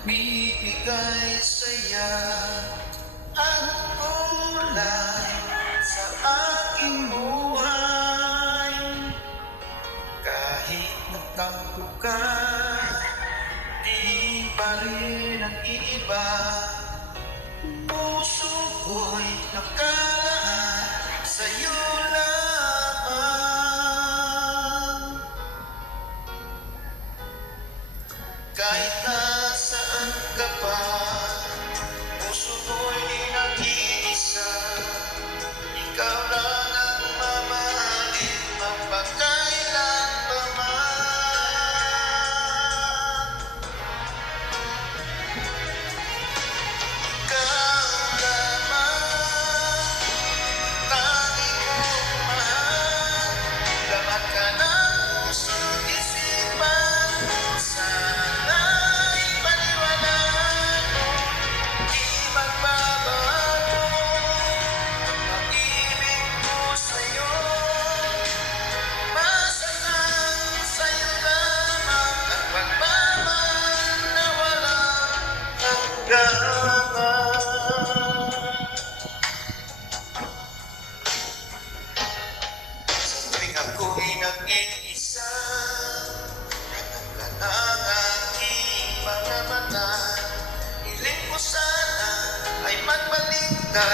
nagbibigay saya at kulay sa aking buhay. Kahit nagtampo ka, di pa rin ang iiba. Puso ko'y nakalaan sa'yo lamang. Kahit nasaan ka pa, puso ko'y nag-iisa. Ikaw lang ang mamahalin magpakailan pa man. Ikaw lamang, tanging kong mahal. Lahat ka ng puso't isipan mo, sana'y paniwalaan mo. Di magbabago ang pag-ibig ko sa'yo. Masalang sa'yo lamang ang pagmamahal na walang hanggan. Sa tuwing ako'y nag-iisa, hanap ka ng aking mga mata. Hiling ko sana ay magbalik ka